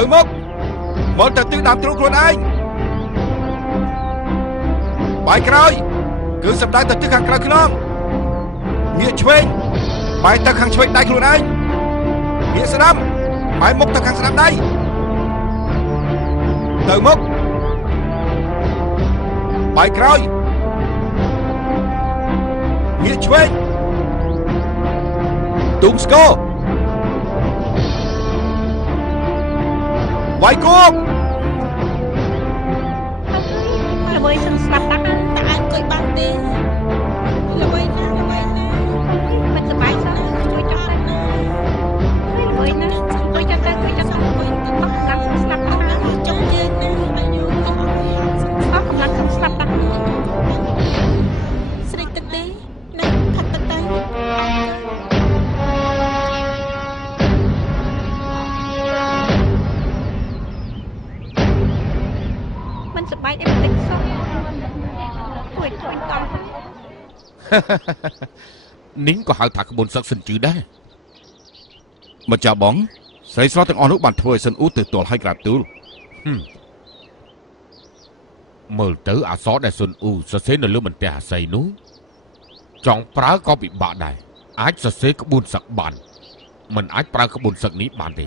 từ mốc một từ tiếng đàm trúng luôn anh bài cày cứ sập đáy từ tiếng hàng cày không nghĩa chơi bài từ hàng chơi đáy luôn anh nghĩa sẽ đâm bài mốc từ hàng sẽ đâm đây từ mốc bài cày nghĩa chơi tung score vài cúp là với sân sập đá tại anh cười băng đi là với mình sẽ bay sao tôi cho anh với nó tôi cho ta tóc lăn sân sập đá trong trên tóc lăn sân sập đá sợi tóc đi nè thật tóc tayสบายได้เป็นส้มtuổi tuổi to nín có hậu thật bồn sắc sinh chữ đấy mà chào bóng xây xóa từng on lúc bàn thôi sân út từ tổ hay gặp tú mở tới à xóa đại xuân u sẽ xế nơi lưu mình tè xây núi trong phá có bị bạ này ái sẽ xế có bồn sắc bàn mình ái phá có bồn sắc ní bàn đi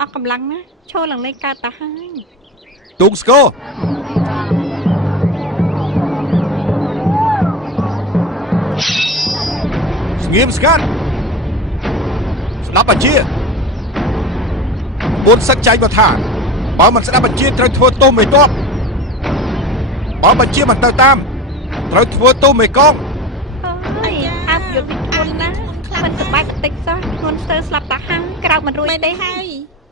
ออกกำลังนะโชว์หลังรายการตาให้ตุงสโกเงียบสกันสนับบัญชีบนสักใจกว่าท่าพอมันสนับบัญชีเธอทัวตู้ไม่ตบพอบัญชีมันเติมตามเธอทัวตู้ไม่กองเฮ้ยอาบหยุดวิทุนนะมันสบายติดซะเงินเซอร์สลับตาห้างกระเรามันรวยได้ให้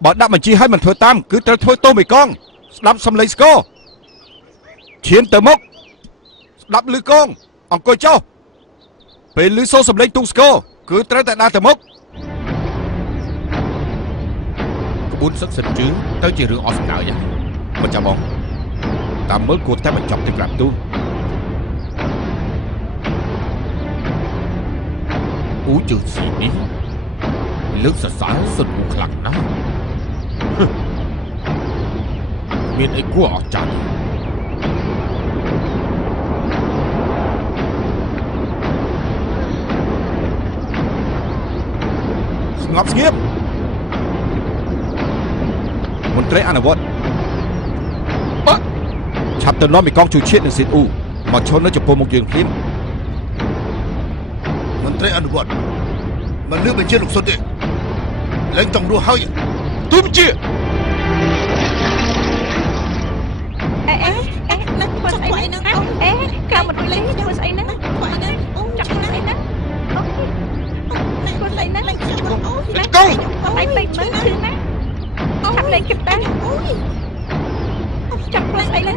บอกดับบัญชีให้มันเธอตามคือเธอทัวตู้ไม่กองดับสำเร็จสโกเชียนเติมมกดับลือกององโกยเจ้าเป็นลือโซสำเร็จตุงสโกคือเธอแต่นาเติมมกบุญสักสิบจื้อเต้าจีเรื่องออสหนาวยังมันจะมองตามเมื่อกดแต่มันจับติดกลับตู้อู้จืดสีนี้ลึกสะสายสุดอุคลักนะเมียนไอ้กั้วออกจันสงบเงียบมนตรีอนาวัตชับเติมน้องมีกองชูเชียดในสิทธิ์อูมาชนแล้วจะโปรโมกยืนพลิ้นมนตรีอนุวัตมันเลือกเป็นเชือกลูกสุดเองเล่นต้องดูเฮ้ยตุ้มเจี๊ยเอ๊ะนั่นคนไอ้นั่นเอ๊ะกลางมันเลยคนไอ้นั่นจับคนไอ้นั่นคนไอ้นั่นนั่นไอ้ไปมันชื่อนะทำอะไรกับตาจับคนไอ้นั่น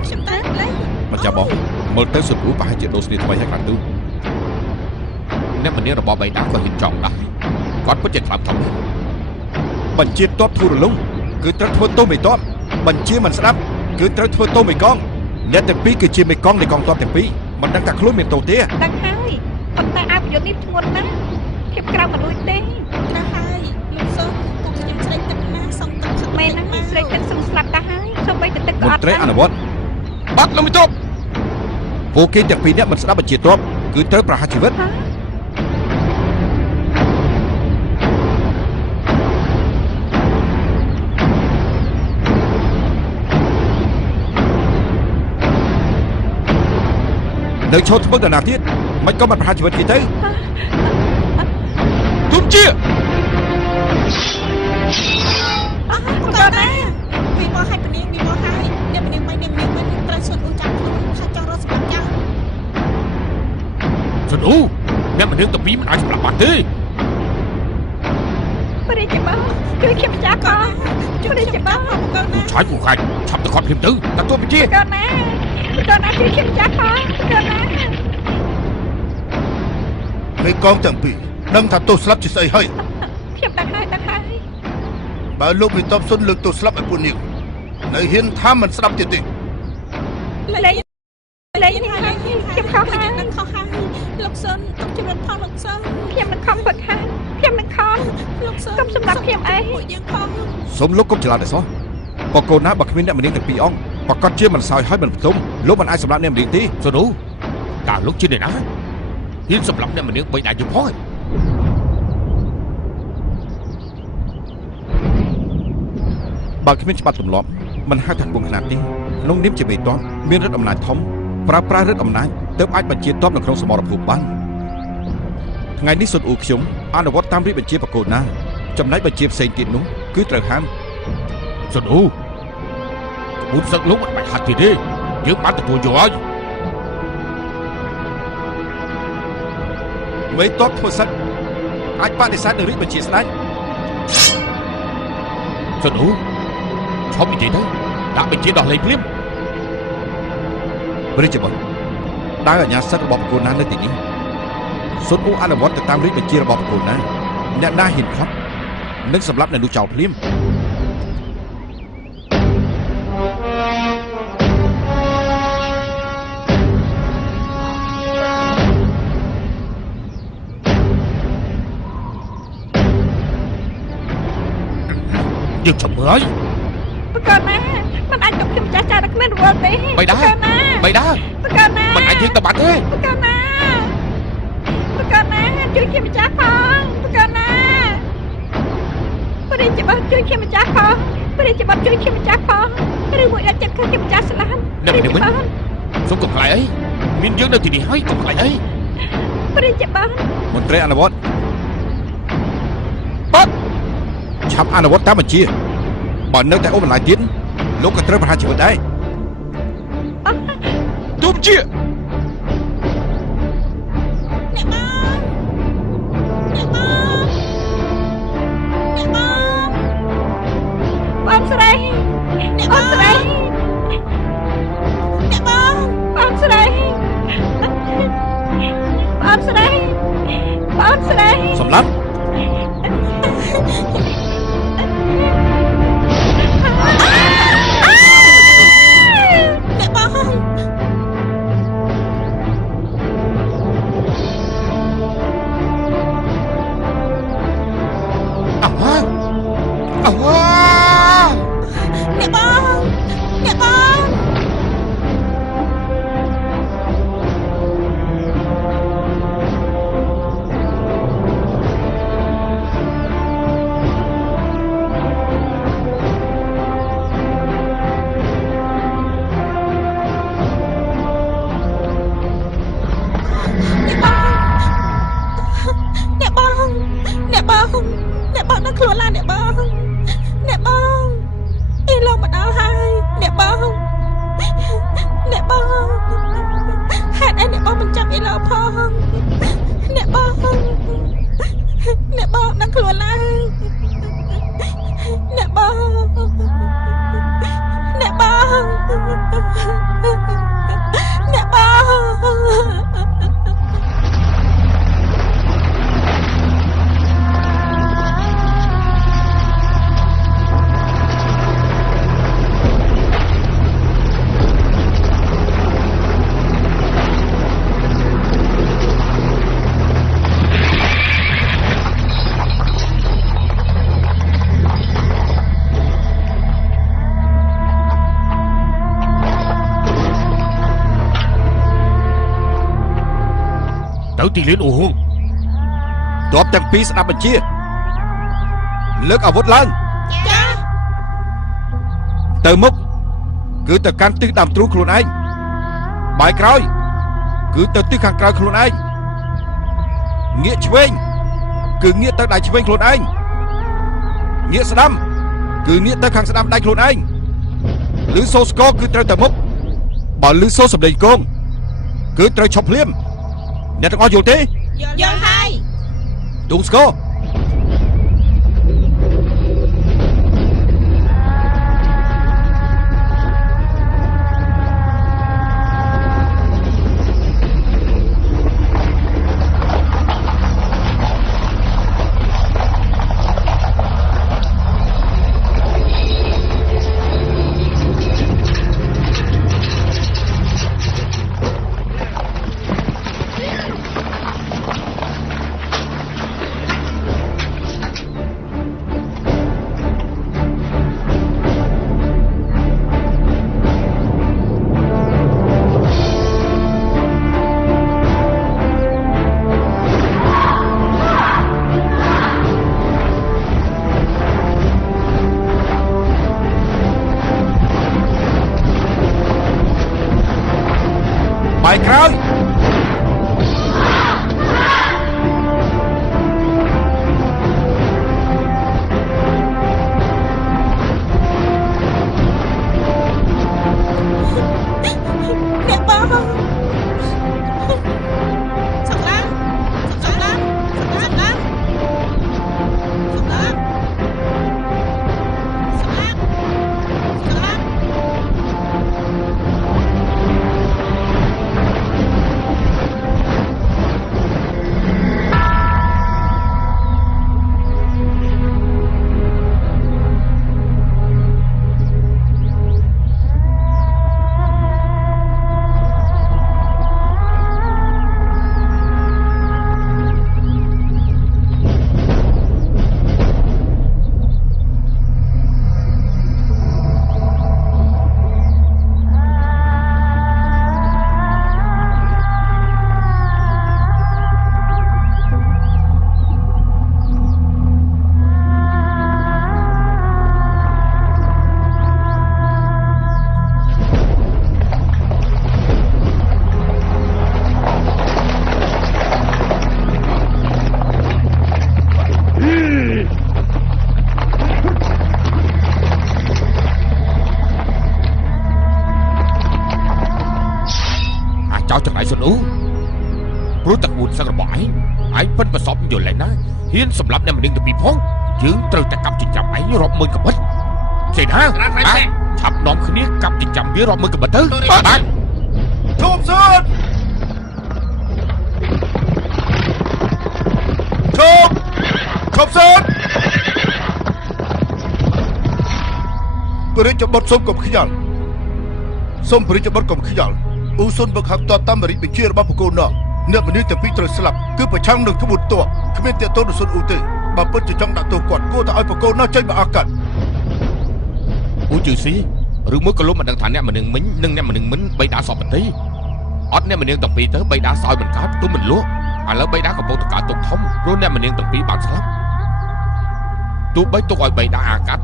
มันจะบอกมันเต้สุดอูป่าให้เจ็ดโดสเนียทำไมให้กลางตู้นั่นมันเนี่ยเราบอกใบดาก็เห็นจ่องได้ก่อนก็จะทำบัญชีตัวทูรลุงคือตัวทัวตู้ไม่ต้อมบัญชีมันสนับคือตัวทัวตู้ไม่กองเนี่ยแต่ปีคือชีไม่กองในกองตัวแต่ปีมันดังตะคลุ้มเป็นตัวเตี้ยดังให้คนตาอาบอยู่นิดงดนะเก็บกระมันด้วยเต้ดังให้ลูกโซ่กูจะใส่ตึกนะส่งตึกแม่นั่งใส่ตึกส่งสลับตาให้ส่งไปตึกกอดนะอนาวัตบัดลงไม่จบโฟกัสแต่ปีเนี่ยมันสนับบัญชีตัวคือตัวประหารชีวิตเดินชนทุกขณะที่มันก็มาประหารชีวิตกี่เต้ตุ้มเจี๊ยก่อนนะมีบอให้ปนีมีบอให้เดี๋ยวปนีไม่เดี๋ยวมันตระสุดอุจับข้าจอรสปัญญาสุดอูเนี่ยมันเรื่องตะปีมันอาจจะปรับบัตรดิไม่ได้จะบ้าคือเข็มจักรไม่ได้จะบ้าผู้ชายผู้ใครทำตะคอนพิมพ์ตื้อตัดตัวไปเจี๊ยก่อนนะคือเข็มจักรก่อนนะไม่กองจังปีนั่งทับตัวสลับจิตใจให้เข็มตะไคร้บาลูกมีตบส้นเลือกตัวสลับไอ้ปุ่นนิวในเห็นท่ามันสลับติดเลย ក្តីនេះហើយខ្ញុំខំហើយ នឹងខុសហើយលោកស៊ុនទុកជំរិតផងលោកស៊ុន ខ្ញុំនឹងខំគាត់ថាខ្ញុំនឹងខំ លោកស៊ុន កុំសម្រាប់ខ្ញុំអី ពួកយើងផង សូមលោកកុំច្រឡំដែរសោះបកកូនណាបើគ្មានអ្នកម្នាងទាំងពីរអង្គប្រកាសជាមិនសោយហើយមិនផ្ទុំលោកមិនអាចសម្រាប់អ្នកម្នាងទេសូនូតើលោកជាអ្នកណាហ៊ានសម្រាប់អ្នកម្នាងបីដៃយូរផងបើគ្មានច្បាប់ទម្លាប់មិនហៅថាគង់ខ្នាតទេក្នុងនាមជាមេតបមានរដ្ឋអំណាចធំប្រើប្រាស់រដ្ឋអំណាចទើបអាចបញ្ជាតបនៅក្នុងសមរភូមិបានថ្ងៃនេះសុនអ៊ូខ្ញុំអនុវត្តតាមរាជបញ្ជាបកកូនណាចំណែកបញ្ជាផ្សេងទៀតនោះគឺត្រូវហាមសុនអ៊ូក្បួនសឹកលោកមិនបាច់ហាត់ទៀតទេយើងបានទទួលយកហើយមេតបធ្វើសឹកអាចបដិសេធនឹងរាជបញ្ជាស្ដេចសុនអ៊ូឈប់និយាយទៅដាក់បញ្ជាដោះលែងភ្លាមព្រះរាជបុត្រដោយអាញាសិទ្ធិរបស់បកូនណានៅទីនេះសុនអ៊ូអនុវត្តទៅតាមរាជបញ្ជារបស់បកូនណាអ្នកណាហ៊ានខត់នឹងសម្លាប់អ្នកនោះចោលភ្លាមយើងចាំមើលហើយ បកណាមិនអាចទុកខ្ញុំចាស់ចាស់ដល់គ្មានរវល់ទេបកណា បៃតា បកណា មិនអាចយើងទៅបាត់ទេ បកណាជួយខ្ញុំម្ចាស់ផងបកណាព្រះរាជបុត្រជួយខ្ញុំម្ចាស់ផងព្រះរាជបុត្រជួយខ្ញុំម្ចាស់ផងឬមួយអាចចិត្តខ្ញុំម្ចាស់ស្លាប់ អ្នកនេះវិញសុំកុំខ្លាចអីមានយើងនៅទីនេះហើយកុំខ្លាចអី ព្រះរាជបុត្រ មន្ត្រីអនុវត្តបាត់ឆាប់អនុវត្តតាមបញ្ជាបើនៅតែអូបន្លាយទៀតលោកក៏ត្រូវប្រហារជីវិតដែរទុំជា បងស្រីបងស្រីបងស្រីបងស្រីបងស្រី សម្លាប់ អ្នកបង អើអើ អ្នកបងអ្នកបង អ្នកបងនៅខ្លួនឡានអ្នកបងអីលោកមកដល់ហើយអ្នកបងហេតុអីអ្នកបងមិនចាំអីលោកផងអ្នកបងនៅខ្លួនឡានអ្នកបងទៅទីលានអូហួងទ័ពទាំងពីរស្ដាប់បញ្ជាលើកអាវុធឡើង ចា ទៅមុខគឺទៅកាន់ទិសដើមទ្រូងខ្លួនឯងបាយក្រោយគឺទៅទិសខាងក្រៅខ្លួនឯងងាកឆ្វេងគឺងាកទៅដៃឆ្វេងខ្លួនឯងងាកស្ដាំគឺងាកទៅខាងស្ដាំដៃខ្លួនឯងឬសូស្គរគឺត្រូវទៅមុខបើឮសូសម្លេងគងគឺត្រូវឈប់ភ្លាមអ្នកទាំងអស់យល់ទេ យល់ហើយ ឌុំស្គរ ន ចង្រៃសុនអូព្រោះតកូនសឹករបស់ឯងប៉ិនប្រសពយល់ហើយណាហ៊ានសម្រាប់អ្នកម្នាងទៅពីផងយើងត្រូវតែកាប់ចិញ្ចាំឯងរាប់ម៉ឺនកបិតសេណាឆាប់នាំគ្នាកាប់ចិញ្ចាំវារាប់ម៉ឺនកបិតទៅបាទឈប់សើតឈប់សើតព្រះរាជបុត្រសូមកុំខ្ញាល់សូមព្រះរាជបុត្រកុំខ្ញាល់អ៊ូស៊ុនបឹកហាក់តតាមរិទ្ធបញ្ជារបស់បកូននោះអ្នកមនុស្សទាំងពីរត្រូវស្លាប់គឺប្រឆាំងនឹងក្បួនទ័ពគ្មានទាក់ទងនឹងស៊ុនអ៊ូទេបើពិតជាចង់ដាក់ទោសគាត់គួរតែឲ្យបកូននោះចេញមកអាកាត់អ៊ូជឺស៊ីឬមួយក៏លោកមិនដឹងថាអ្នកម្នាងមិញនិងអ្នកម្នាងមិនបីដាសពតិអត់អ្នកម្នាងទាំងពីរទៅបីដាសោយមិនកើតទុំមិនលក់ឥឡូវបីដាកំពុងតកើតទុកធំព្រោះអ្នកម្នាងទាំងពីរបានស្លាប់ទោះបីទុកឲ្យបីដាអាកាត់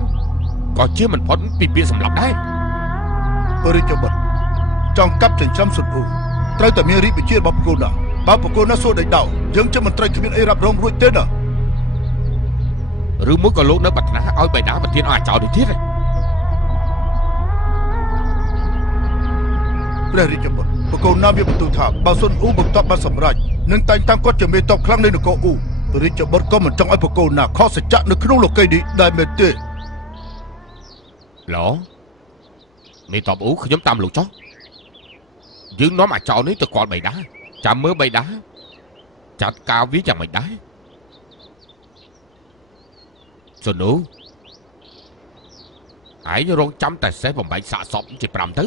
ក៏ជាមិនផុតពីពាក្យសម្លាប់ដែរព្រះរាជបុត្រចង់កាប់ចិញ្ចឹមស៊ុនអ៊ូត្រូវតែមានរិទ្ធបញ្ជារបស់បកូននោះបើបកូននោះសួរដេញដោយើងជាមន្ត្រីគ្មានអីរ៉ាប់រងរួចទេណាឬមួយក៏លោកនៅបាត់ណាឲ្យបៃតាប្រធានអាចោលនេះទៀតព្រះរាជបុត្របកូនណាវាបន្ទូលថាបើស៊ុនអ៊ូបង្កប់បានសម្រេចនឹងតែងតាំងគាត់ជាមេតបខ្លាំងនៃនគរអ៊ូព្រះរាជបុត្រក៏មិនចង់ឲ្យបកូនណាខកសច្ចៈនៅក្នុងលោកីយ៍នេះដែរមែនទេឡមេតបអ៊ូខ្ញុំតាមលោកចុះយើងនាំអាចោលនេះទៅគាត់បៃតាចាំមើលបៃតាចាត់ការវាយ៉ាងម៉េចដែរសុនអ៊ូឯងរងចាំតែសេះបំបែកសាកសពជា5ទៅ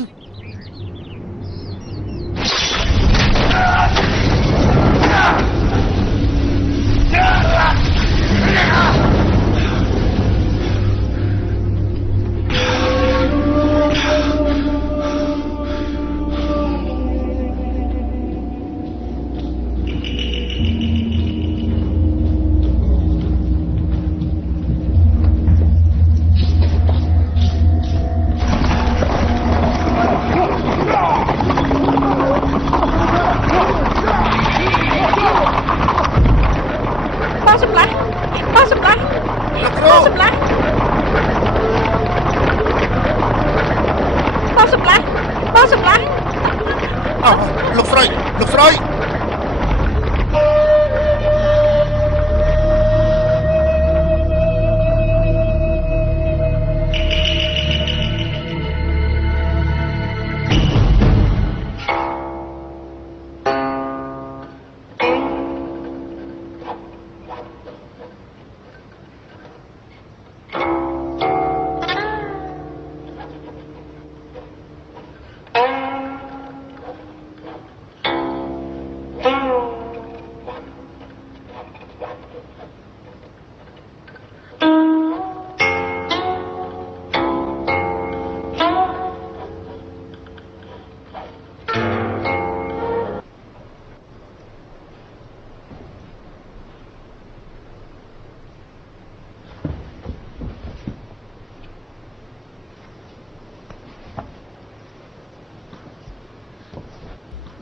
លោកស្រី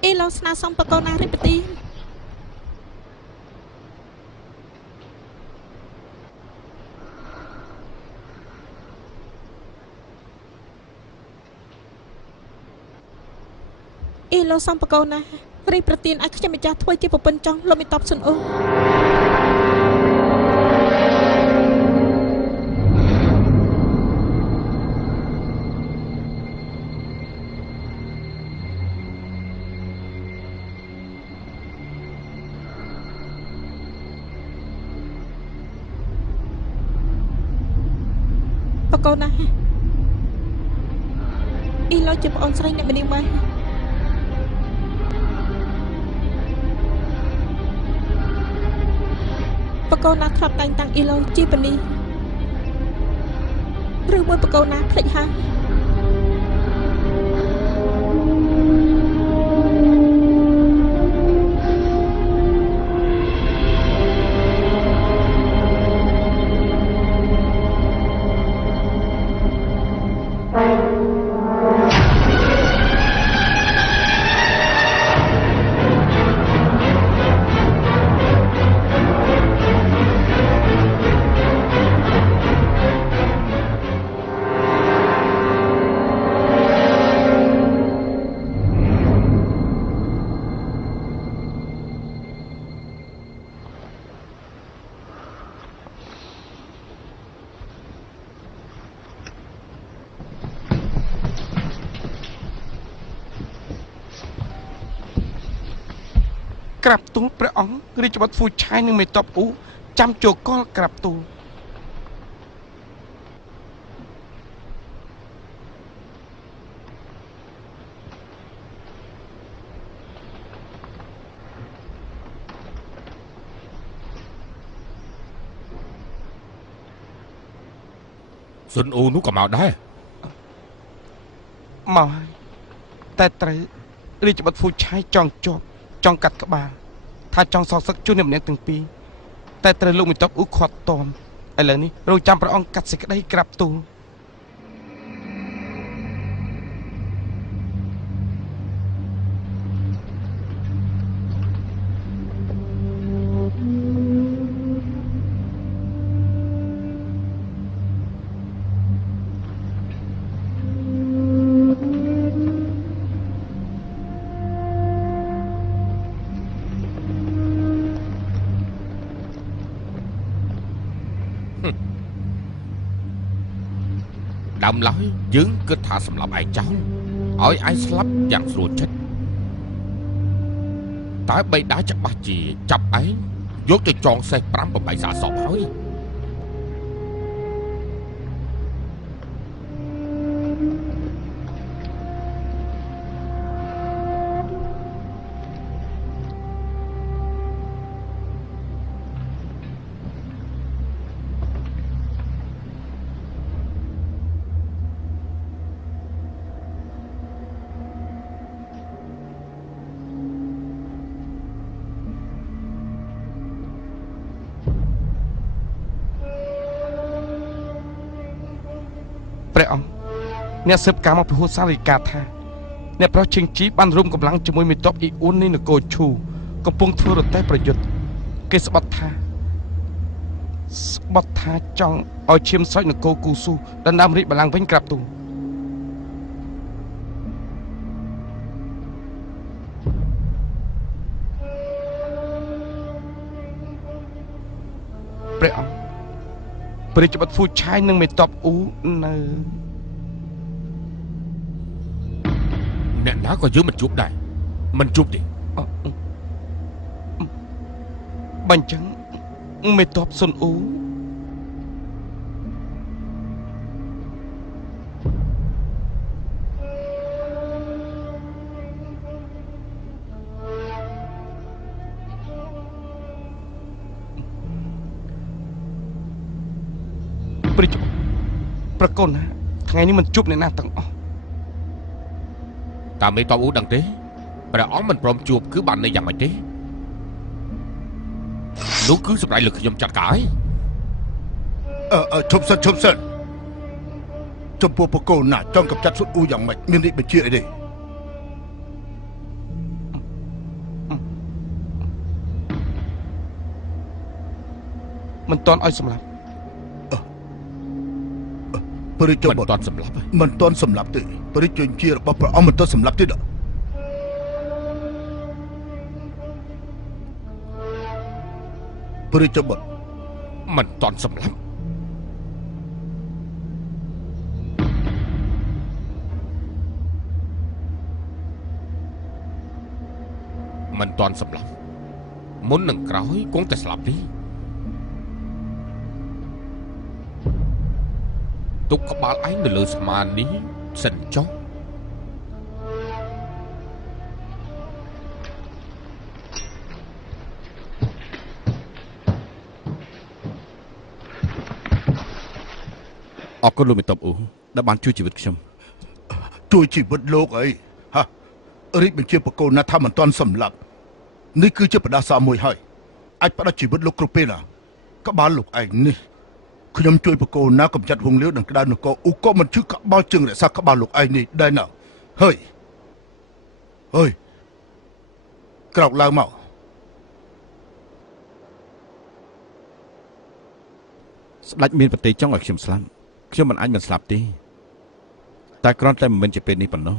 អេឡូស្នើសុំបកូនណារិបទីអេឡូសំបកូនណារីប្រទានឲ្យខ្ញុំម្ចាស់ធ្វើជាប្រពន្ធចង់លោកមិនតបសុនអូកូនណាអ៊ីឡូជាប្អូនស្រីអ្នកម្នាងម៉ែបកូនណាធ្លាប់តែងតាំងអ៊ីឡូជាប៉នីឬមួយបកូនណាភ្លេចហើយ ក្រាបទូលព្រះអង្គរាជបុត្រហ្វូឆាយនឹងមេតបអ៊ូចាំចូលកលក្រាបទូលស៊ុនអ៊ូនោះក៏មកដែរ មកហើយតែត្រូវរាជបុត្រហ្វូឆាយចង់ជាប់ចង់កាត់ក្បាលថាចង់សងសឹកជួយអ្នកម្នាក់ទាំងពីរតែត្រូវលោកមេតបអ៊ូខាត់តន់ឥឡូវនេះរងចាំព្រះអង្គកាត់សេចក្តីក្រាបទូលដើមឡើយយើងគិតថាសម្លាប់ឯងចោលឲ្យឯងស្លាប់យ៉ាងស្រួលចិត្តតែបិតាច្បាស់ជាចាប់ឯងយកទៅចងសេះ5 8សាសពហើយព្រះអង្គអ្នកស៊ើបការមកពហុសារិកាថាអ្នកប្រុសឈិងជីបានរួមកម្លាំងជាមួយមេតបអ៊ីអ៊ុននៃនគរឈូកំពុងធ្វើរទេះប្រយុទ្ធគេស្បត់ថាចង់ឲ្យឈាមស្រេចនគរគូស៊ូដណ្ដើមរាជបល្ល័ង្កវិញក្រាបទូលព្រះអង្គព្រះរាជបុត្រហ្វូឆាយនិងមេតបអ៊ូនៅអ្នកណាក៏យើងមិនជួបដែរមិនជួបទេបញ្ចឹងមេតបស៊ុនអ៊ូព្រះជប្រកូនណាថ្ងៃនេះមិនជួបអ្នកណាទាំងអស់តាមមេតបអ៊ូដឹងទេព្រះអង្គមិនព្រមជួបគឺបានន័យយ៉ាងម៉េចទេនោះគឺសម្រាប់លើខ្ញុំចាត់ការហើយឈប់សិនចំពោះបកូនណាចង់កំចាត់ស៊ុនអ៊ូយ៉ាងម៉េចមាននេះបញ្ជាអីទេមិនទាន់ឲ្យសម្លាប់ព្រះរាជបុត្រមិនទាន់សម្លាប់មិនទាន់សម្លាប់ទេព្រះរាជបញ្ជារបស់ព្រះអង្គមិនទាន់សម្លាប់ទេព្រះរាជបុត្រមិនទាន់សម្លាប់មិនទាន់សម្លាប់មុននឹងក្រោយគង់តែស្លាប់ទេទុកក្បាលឯងនៅលើស្មានេះសិនចុះអរគុណលោកមេតបអ៊ូដែលបានជួយជីវិតខ្ញុំជួយជីវិតលោកអីហ่ะរាជបញ្ជាបកូនណាថាមិនទាន់សម្លាប់នេះគឺជាបដាសាមួយហើយអាចផ្ដាច់ជីវិតលោកគ្រប់ពេលណាក្បាលលោកឯងនេះខ្ញុំជួយបកូនណាកំចាត់វងលាវនឹងក្តៅនគរអ៊ូក៏មិនឈឺក្បាលជើងរក្សាក្បាលលោកឯងនេះដែរណាហើយក្រោកឡើងមកស្ដេចមានប្រទេសចង់ឲ្យខ្ញុំស្លាប់ខ្ញុំមិនអាចមិនស្លាប់ទេតែគ្រាន់តែមិនមែនជាពេលនេះប៉ុណ្ណោះ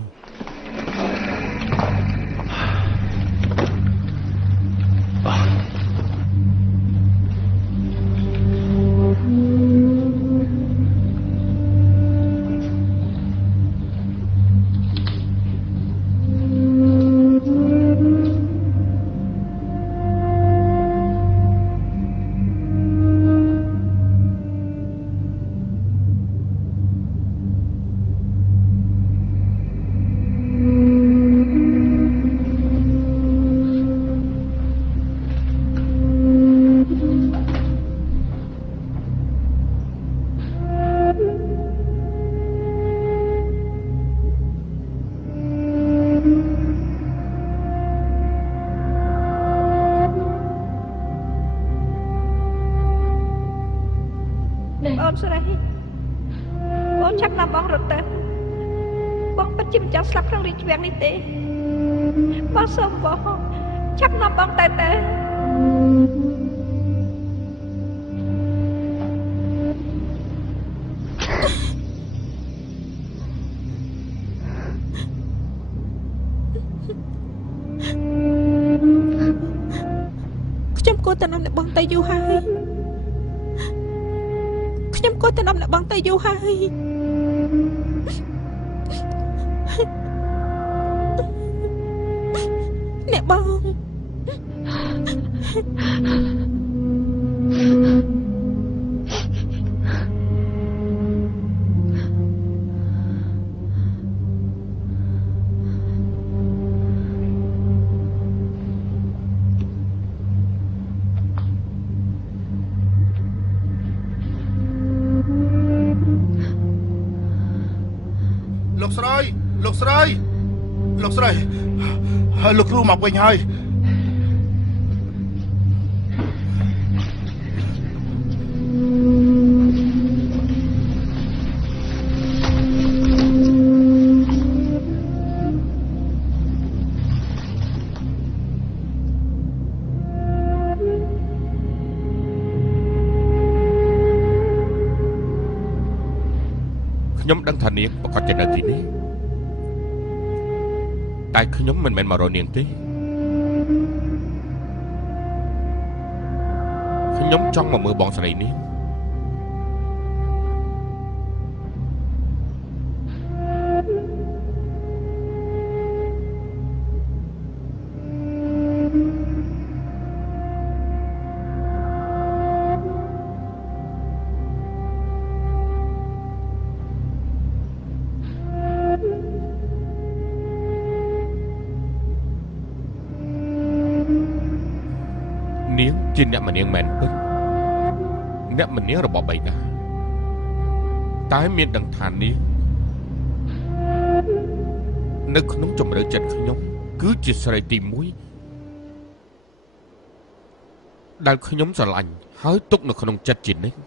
អូនស្រីបងចាប់ណាបងរត់ទៅបងពិតជាមិនចង់ស្លាប់ក្នុងរាជវាំងនេះទេបងសូមបងចាប់ណាបងទៅខ្ញុំគួរតែនាំអ្នកបងទៅយូរហើយខ្ញុំគួរតែនាំអ្នកបងទៅយូរហើយអ្នកបងលោកស្រីលោកស្រីលោកស្រីហើយលោកគ្រូមកវិញហើយខ្ញុំដឹងថានាងប្រកាសជានៅទីនេះតែខ្ញុំមិនមែនមករកនាងទេខ្ញុំចង់មកមើលបងស្រីនាងនាងជាអ្នកម្នាងមែនពិតអ្នកម្នាងរបស់បៃតាតែមានដឹងថានាងនៅក្នុងជំរឿចិត្តខ្ញុំគឺជាស្រីទី1ដែលខ្ញុំស្រឡាញ់ហើយទុកនៅក្នុងចិត្តជានិច្ច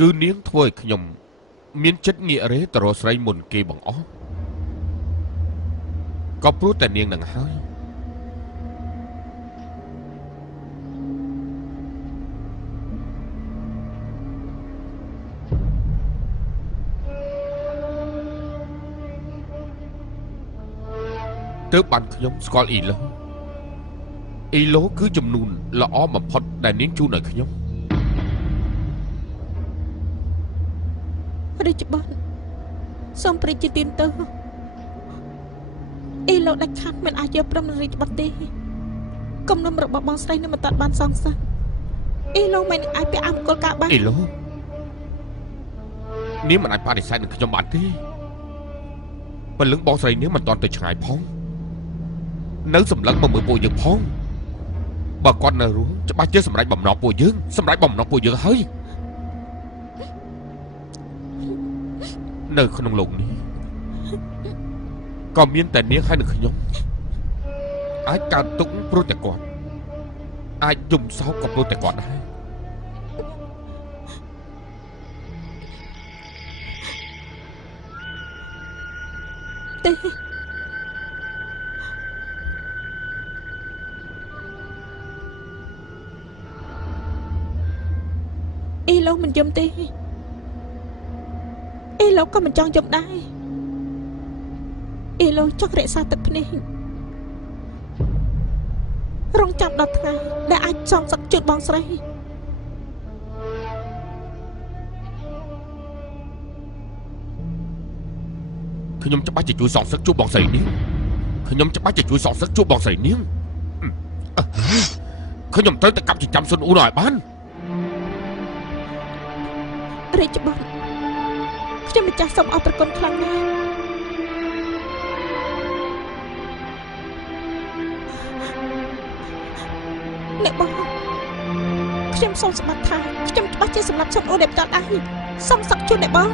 គឺនាងធ្វើឲ្យខ្ញុំមានចិត្តងាករេទៅរកស្រីមុនគេបង្អស់ក៏ព្រោះតែនាងនឹងហើយទើបបានខ្ញុំស្គាល់អ៊ីឡូគឺចំនួនល្អបំផុតដែលនាងជូនឲ្យខ្ញុំរាជបុត្រសូមព្រះជាទានទៅអ៊ីឡូដាច់ខាត់មិនអាចយកព្រមនឹងរាជបុត្រទេគំនុំរបស់បងស្រីនៅមិនតាត់បានសងសឹកអ៊ីឡូមិនអាចពាក់អាវគោលការណ៍បានអ៊ីឡូនាងមិនអាចបដិសេធនឹងខ្ញុំបានទេពលឹងបងស្រីនាងមិនតាន់ទៅឆ្ងាយផងនៅសម្លឹងមកមើលពួកយើងផងបើគាត់នៅរស់ច្បាស់ជាសម្រេចបំណងពួកយើងហើយនៅក្នុងលោកនេះក៏មានតែនាងហើយនឹងខ្ញុំអាចកើតទុកព្រោះតែគាត់អាចយំសោកក៏ព្រោះតែគាត់ដែរទេអ៊ីឡូមិនយំទេអ៊ីឡូក៏មិនចង់យំដែរអ៊ីឡូចង់រក្សាទឹកភ្នែករងចាំដល់ថ្ងៃដែលអាចសងសឹកជូតបងស្រីខ្ញុំច្បាស់ជាជួយសងសឹកជួបបងស្រីនាងខ្ញុំត្រូវតែកាប់ចិញ្ចាំសុនអ៊ូនឲ្យបានរាជបុត្រខ្ញុំម្ចាស់សូមអរព្រគុណខ្លាំងណាស់អ្នកបងខ្ញុំសូមសម្បត្តិថាខ្ញុំច្បាស់ជាសម្រាប់សុនអ៊ូដែលផ្ទាល់ដៃសូមសឹកជូនអ្នកបង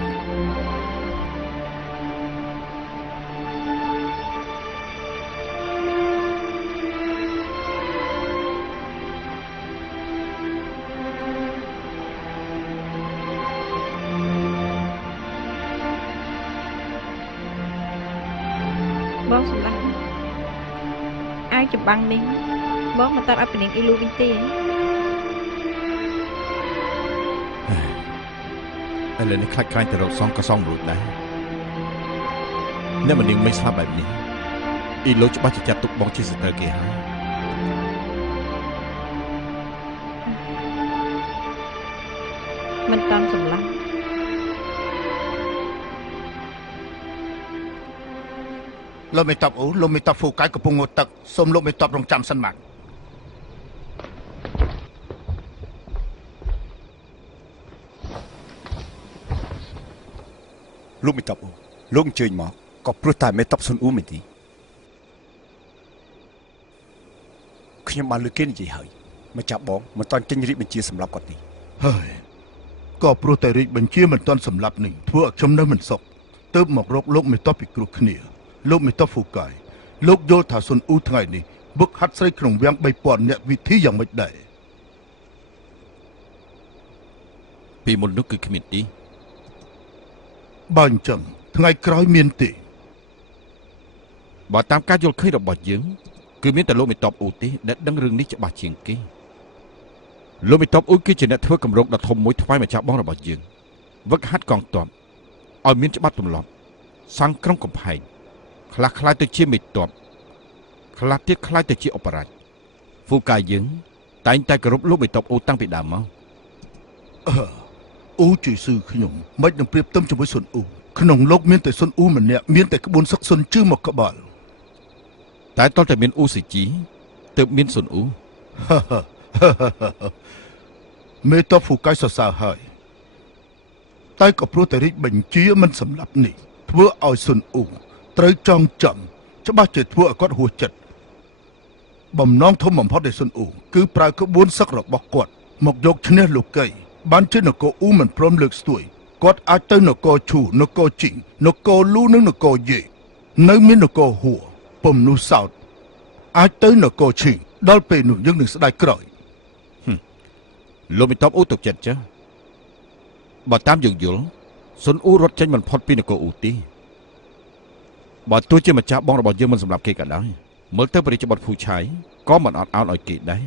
អាវចម្បាំងនេះបងមិនតាន់ឲ្យពនាងអ៊ីលូវិញទេ ឥឡូវនេះខ្លាចខ្លាញ់ទៅរកសងក៏សងរួចដែរអ្នកមនាងមិនស្លាប់បែបនេះអ៊ីឡូច្បាស់ជាចាត់ទុកបងជាសត្រូវគេហើយ មិនតាន់សម្លាប់ លោកមេតបអូលោកមេតបហ្វូកាយកំពុងងូតទឹកសូមលោកមេតបរងចាំសិនបាទ លោកមេតបអូលោកអញ្ជើញមកក៏ព្រោះតែមេតបសុនអ៊ូមែនទេខ្ញុំបានលើកគេនិយាយហើយមកចាប់បងមិនតាន់ចេញរីកបញ្ជាសម្រាប់គាត់ទេ ហើយក៏ព្រោះតែរាជបញ្ជាមិនទាន់សម្លាប់នេះធ្វើឲ្យខ្ញុំនៅមិនសុខទើបមករកលោកមេតបពីគ្រោះគ្នាលោកមេតបហ្វូកាយលោកយល់ថាសុនអ៊ូថ្ងៃនេះវឹកហាត់ស្រីក្នុងវាំង 3000 អ្នកវិធីយ៉ាងម៉េចដែរ ពីមុននោះគឺគ្មានទី បើអញ្ចឹងថ្ងៃក្រោយមានទេ បើតាមការយល់ឃើញរបស់យើងគឺមានតែលោកមេតបអ៊ូទេដែលដឹងរឿងនេះច្បាស់ជាងគេលោកមេតបអ៊ូគឺជាអ្នកធ្វើកម្រងដ៏ធំមួយថ្វាយម្ចាស់បងរបស់យើងវឹកហាត់កងទ័ពឲ្យមានច្បាប់ទម្លាប់សាំងក្រុងកំផែងខ្លះខ្លាយទៅជាមេតបខ្លះទៀតខ្លាយទៅជាអបរាជហ្វូកាយយើងតែងតែគោរពលោកមេតបអ៊ូតាំងពីដើមមក អ៊ូជួយស៊ឺខ្ញុំមិននឹងប្រៀបផ្ទឹមជាមួយសុនអ៊ូក្នុងលោកមានតែសុនអ៊ូម្នាក់មានតែក្បួនសឹកសុនជឺមកក្បាល តែតលតែមានអ៊ូស៊ីជីទើបមានសុនអ៊ូ មេតបហ្វូកាយសរសើរហើយតែក៏ព្រោះតែរាជបញ្ជាមិនសម្លាប់នេះធ្វើឲ្យសុនអ៊ូត្រូវចងចាំច្បាស់ជាធ្វើឲ្យគាត់ហួសចិត្តបំណងធំបំផុតនៃសុនអ៊ូគឺប្រើក្បួនសឹករបស់គាត់មកយកឈ្នះលោកីបានជានគរអ៊ូមិនព្រមលើកស្ទួយគាត់អាចទៅនគរឈូនគរជីងនគរលូនិងនគរយេនៅមាននគរហួរពំនូសោតអាចទៅនគរឈីងដល់ពេលនោះយើងនឹងស្ដាយក្រោយ លោកមេតបអ៊ូទុកចិត្តចាបើតាមយើងយល់សុនអ៊ូរត់ចេញមិនផុតពីនគរអ៊ូទេបើទោះជាម្ចាស់បងរបស់យើងមិនសម្រាប់គេក៏ដោយមើលទៅព្រះរាជបុត្រភូឆាយក៏មិនអត់ឱនឲ្យគេដែរ